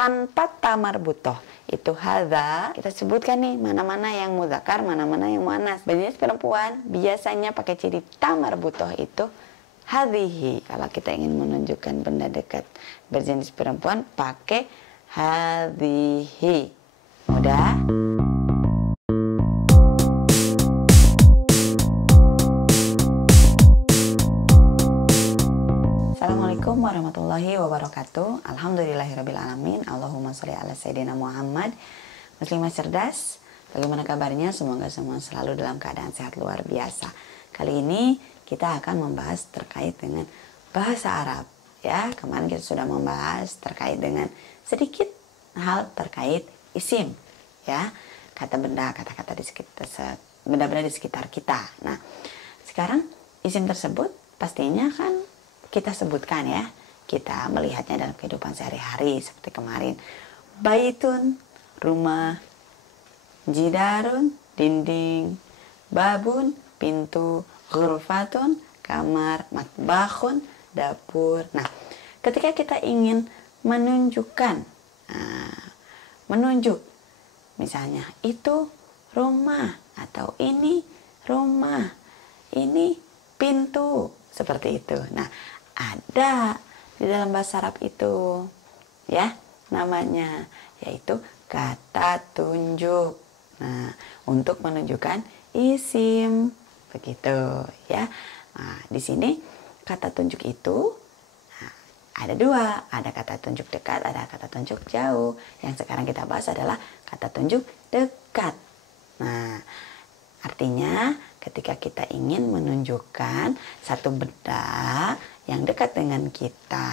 tanpa tamarbutoh itu hadza. Kita sebutkan nih mana-mana yang mudzakkar, mana-mana yang muannas. Berjenis perempuan biasanya pakai ciri tamarbutoh itu hadhihi. Kalau kita ingin menunjukkan benda dekat berjenis perempuan pakai hadhihi. Mudah? Assalamualaikum warahmatullahi wabarakatuh. Alhamdulillahirrabbilalamin. Allahumma sholli ala sayyidina Muhammad. Muslimah cerdas, bagaimana kabarnya? Semoga semua selalu dalam keadaan sehat luar biasa. Kali ini kita akan membahas terkait dengan bahasa Arab. Ya, kemarin kita sudah membahas terkait dengan sedikit hal terkait isim. Ya, kata benda, kata-kata di sekitar, benda-benda di sekitar kita. Nah, sekarang isim tersebut pastinya kan kita sebutkan ya, kita melihatnya dalam kehidupan sehari-hari seperti kemarin. Baitun, rumah. Jidarun, dinding. Babun, pintu. Ghurfatun, kamar. Matbakhun, dapur. Nah, ketika kita ingin menunjukkan, menunjuk, misalnya itu rumah atau ini rumah, ini pintu, seperti itu. Nah, ada di dalam bahasa Arab itu ya namanya yaitu kata tunjuk. Nah, untuk menunjukkan isim begitu ya. Nah, di sini kata tunjuk itu ada dua, ada kata tunjuk dekat, ada kata tunjuk jauh. Yang sekarang kita bahas adalah kata tunjuk dekat. Nah, artinya ketika kita ingin menunjukkan satu benda yang dekat dengan kita,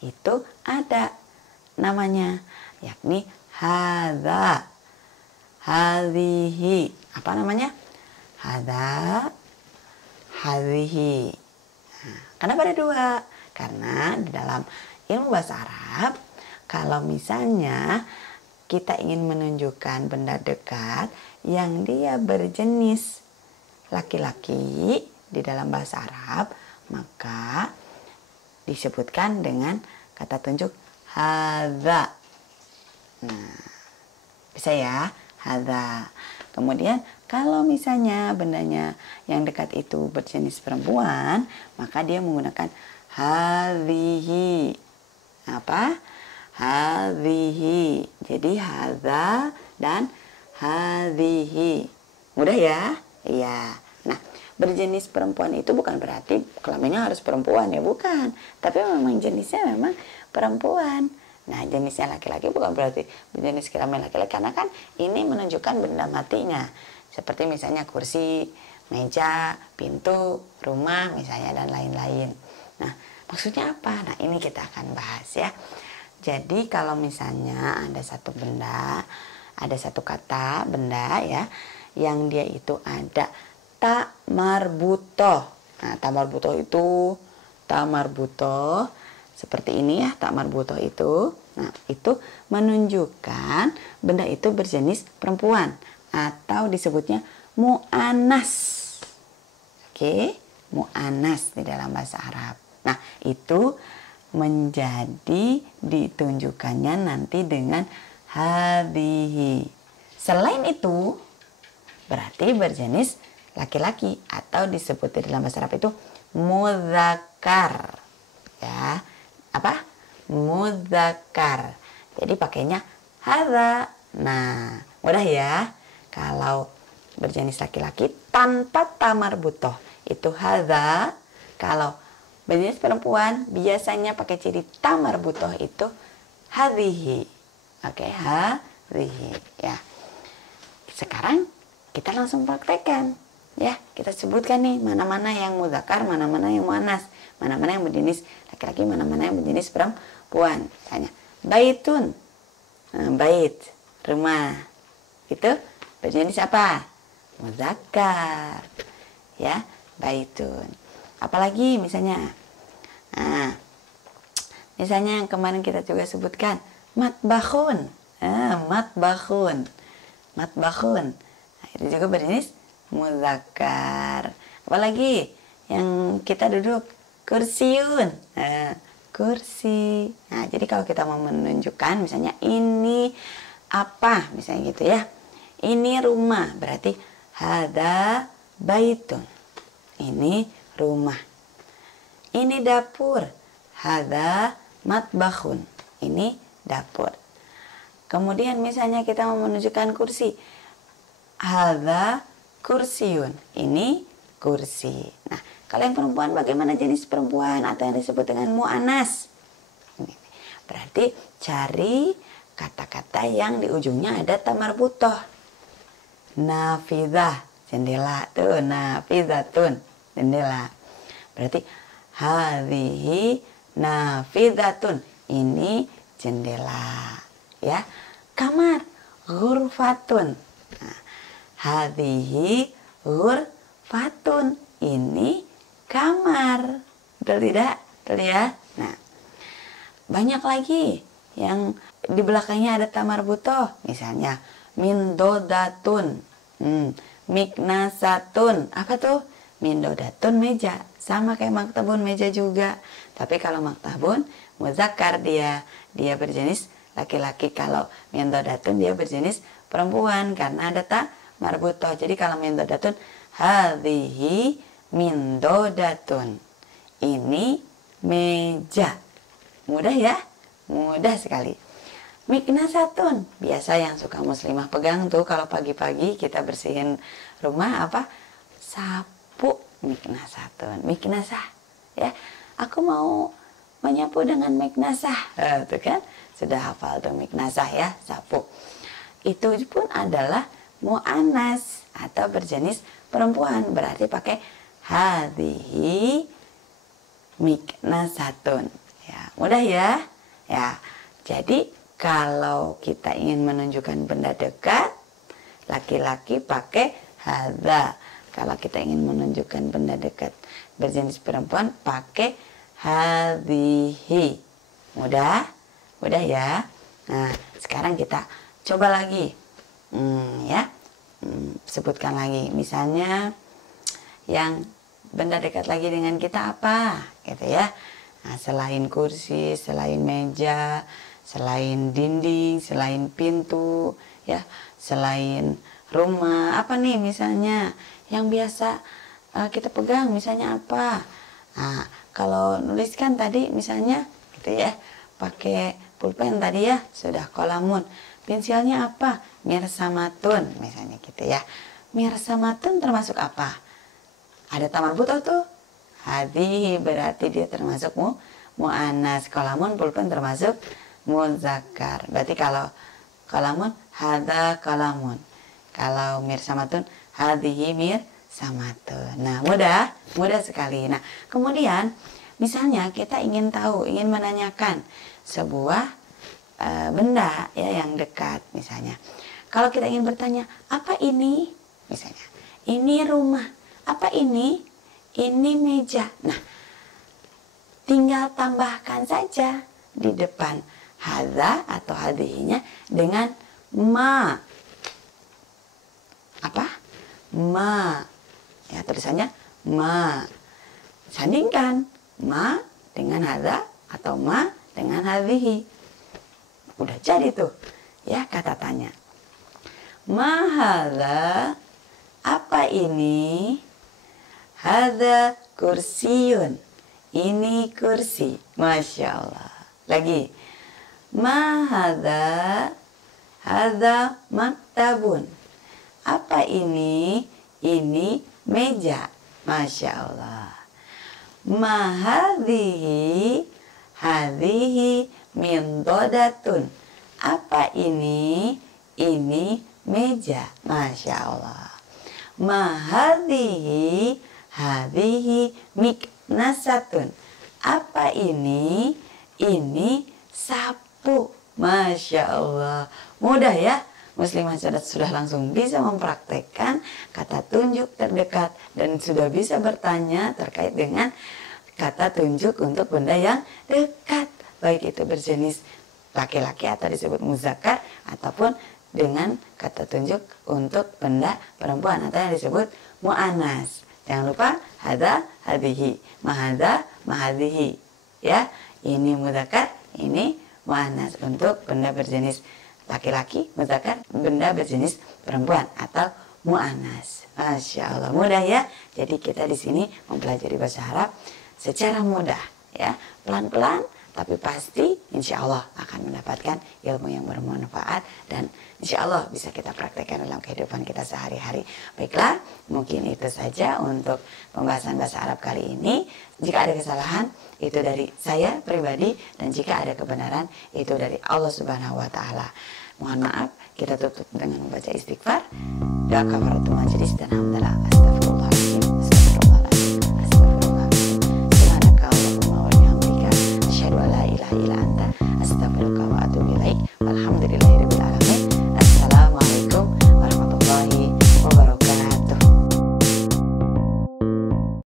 itu ada namanya, yakni hadza, hadhihi. Apa namanya? Hadza, hadhihi. Nah, kenapa ada dua? Karena di dalam ilmu bahasa Arab, kalau misalnya kita ingin menunjukkan benda dekat yang dia berjenis laki-laki di dalam bahasa Arab, maka disebutkan dengan kata tunjuk hadza. Nah, bisa ya, hadza. Kemudian kalau misalnya bendanya yang dekat itu berjenis perempuan, maka dia menggunakan hadhihi. Apa? Hadhihi. Jadi hadza dan hadhihi. Mudah ya? Iya. Nah, berjenis perempuan itu bukan berarti kelaminnya harus perempuan ya, bukan. Tapi memang jenisnya memang perempuan. Nah, jenisnya laki-laki bukan berarti berjenis kelamin laki-laki, karena kan ini menunjukkan benda matinya. Seperti misalnya kursi, meja, pintu, rumah misalnya dan lain-lain. Nah, maksudnya apa? Nah, ini kita akan bahas ya. Jadi kalau misalnya ada satu benda, ada satu kata benda ya, yang dia itu ada ta marbutoh. Nah, ta marbutoh seperti ini ya, ta marbutoh itu. Nah, itu menunjukkan benda itu berjenis perempuan atau disebutnya mu'annas. Oke, mu'annas di dalam bahasa Arab. Nah, itu menjadi ditunjukkannya nanti dengan hadhihi. Selain itu berarti berjenis laki-laki atau disebut di dalam bahasa Arab itu mudzakkar. Ya, apa? Mudzakkar. Jadi pakainya hadza. Nah, mudah ya. Kalau berjenis laki-laki tanpa tamarbutoh itu hadza. Kalau berjenis perempuan biasanya pakai ciri tamarbutoh itu hadhihi. Oke, hadhihi ya. Sekarang kita langsung praktekkan ya. Kita sebutkan nih mana-mana yang mudzakkar, mana-mana yang muannas, mana-mana yang berjenis laki-laki, mana-mana yang berjenis perempuan. Misalnya baitun, bait, rumah, itu berjenis apa? Mudzakkar ya, baitun. Apalagi misalnya, nah, misalnya yang kemarin kita juga sebutkan matbakhun, matbakhun, matbakhun. Nah, itu juga berjenis mudzakkar. Apalagi yang kita duduk kursiun, kursi. Nah, jadi kalau kita mau menunjukkan misalnya ini apa, misalnya gitu ya. Ini rumah, berarti hada baitun. Ini rumah. Ini dapur. Hada matbakhun. Ini dapur. Kemudian misalnya kita mau menunjukkan kursi. Hada kursiun. Ini kursi. Nah, kalau yang perempuan bagaimana jenis perempuan atau yang disebut dengan mu'anas? Berarti cari kata-kata yang di ujungnya ada tamarbutoh. Nafidah, jendela tuh, nafidatun, jendela. Berarti hadhihi nafidatun, ini jendela, ya. Kamar, ghurfatun. Nah, hadhihi ghurfatun, ini kamar. Betul tidak? Betul ya? Nah, banyak lagi yang di belakangnya ada tamarbutoh. Misalnya mindodatun, miknasatun. Apa tuh? Mindodatun meja. Sama kayak maktabun, meja juga. Tapi kalau maktabun muzakkar, dia berjenis laki-laki. Kalau mindodatun dia berjenis perempuan karena ada tamarbutoh. Jadi kalau mindodatun, hadhihi mindodatun, ini meja. Mudah ya? Mudah sekali. Miknasatun, biasa yang suka muslimah pegang tuh kalau pagi-pagi kita bersihin rumah apa? Sapu. Miknasatun, miknasah, ya. Aku mau menyapu dengan miknasah, tuh kan? Sudah hafal tuh miknasah ya, sapu. Itu pun adalah mu'anas atau berjenis perempuan, berarti pakai hadhihi miknasatun. Ya, mudah ya. Ya. Jadi kalau kita ingin menunjukkan benda dekat, laki-laki pakai hadza. Kalau kita ingin menunjukkan benda dekat berjenis perempuan, pakai hadhihi. Mudah? Mudah ya. Nah, sekarang kita coba lagi. Ya. Sebutkan lagi. Misalnya yang benda dekat lagi dengan kita apa? Gitu ya. Nah, selain kursi, selain meja, selain dinding, selain pintu, ya, selain rumah, apa nih misalnya yang biasa kita pegang, misalnya apa? Nah, kalau nuliskan tadi misalnya gitu ya, pakai pulpen tadi ya, sudah kolamun. Pensilnya apa? Mirsamatun misalnya gitu ya. Mirsamatun termasuk apa? Ada tamarbutoh tuh. Hadhihi berarti dia termasuk mu'anas. Kolamun, pulpen termasuk muzakkar. Berarti kalau kolamun, hadza kolamun. Kalau mirsamatun, hadhihi mirsamatun. Nah, mudah sekali. Nah, kemudian misalnya kita ingin tahu, ingin menanyakan sebuah benda ya yang dekat misalnya. Kalau kita ingin bertanya, apa ini? Misalnya, ini rumah. Apa ini? Ini meja. Nah, tinggal tambahkan saja di depan hadza atau hadhihinya dengan ma. Apa? Ma. Ya, tulisannya ma. Sandingkan ma dengan hadza atau ma dengan hadhihi. Udah jadi tuh ya kata tanya. Ma hadza, apa ini? Hadza kursiyun, ini kursi. Masya Allah. Lagi. Ma hadza, hadza maktabun. Apa ini? Ini meja. Masya Allah. Ma hadhihi, hadhihi mindodatun. Apa ini? Ini meja. Masya Allah. Ma hadhihi, hadhihi miknasatun. Apa ini? Ini sapu. Masya Allah. Mudah ya. Muslimah cerdas sudah langsung bisa mempraktekkan kata tunjuk terdekat dan sudah bisa bertanya terkait dengan kata tunjuk untuk benda yang dekat. Baik itu berjenis laki-laki atau disebut muzakkar ataupun dengan kata tunjuk untuk benda perempuan atau yang disebut mu'anas. Jangan lupa hadza, hadhihi, mahadza, mahadhihi. ya. Ini mudzakkar, ini muannas. Untuk benda berjenis laki-laki mudzakkar, benda berjenis perempuan atau muannas. Masya Allah, mudah ya. Jadi kita di sini mempelajari bahasa Arab secara mudah ya, pelan-pelan tapi pasti insya Allah akan mendapatkan ilmu yang bermanfaat dan insya Allah bisa kita praktekkan dalam kehidupan kita sehari-hari. Baiklah, mungkin itu saja untuk pembahasan bahasa Arab kali ini. Jika ada kesalahan itu dari saya pribadi, dan jika ada kebenaran itu dari Allah Subhanahu wa Ta'ala. Mohon maaf, kita tutup dengan membaca istighfar, doa kafaratul majelis, dan hamdalah.